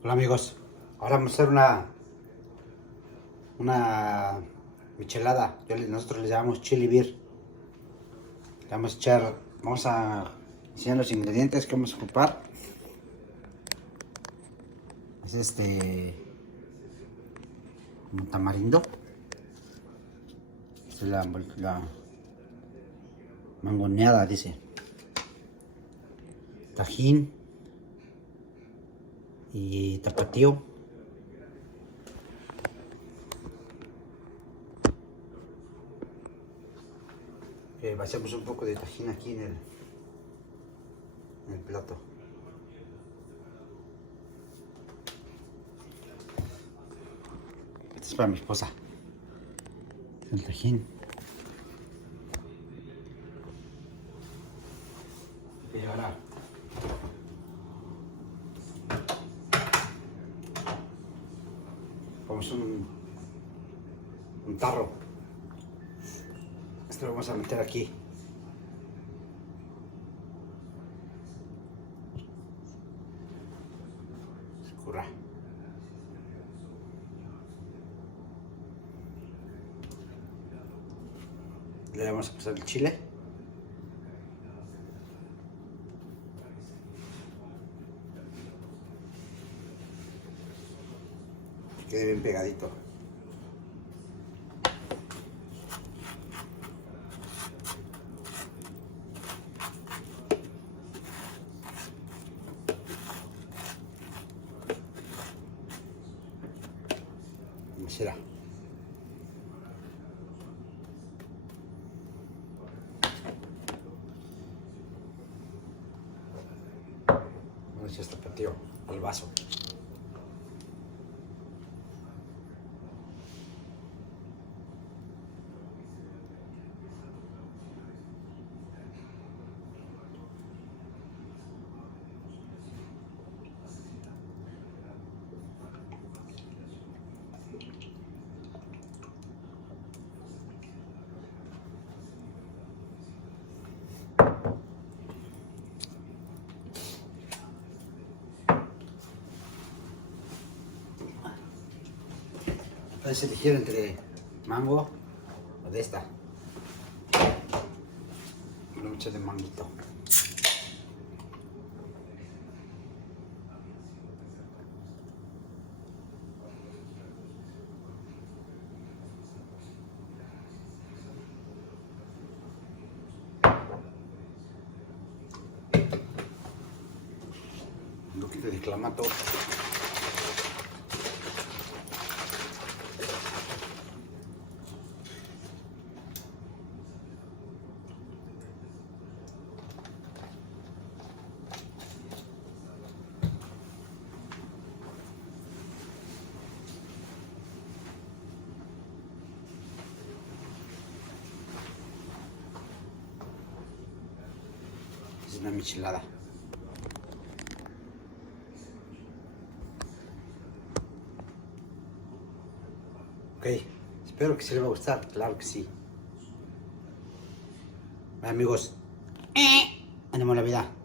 Hola amigos, ahora vamos a hacer una michelada. Nosotros le llamamos chili beer. Le vamos a enseñar los ingredientes que vamos a ocupar. Es un tamarindo. Esta es la mangoneada, dice. Tajín y tapatío. Vaciamos un poco de tajín aquí en el plato. Esto es para mi esposa. El tajín. Y ahora vamos un tarro. Esto lo vamos a meter aquí. Escurra. Le vamos a pasar el chile. Que quede bien pegadito. Será. Vamos a echar este patio al vaso. Puedes elegir entre mango o de esta. Una mucha de manguito. Un poquito de clamato. Es una michelada. Ok, espero que sí les va a gustar, claro que sí. Amigos, ánimo a la vida.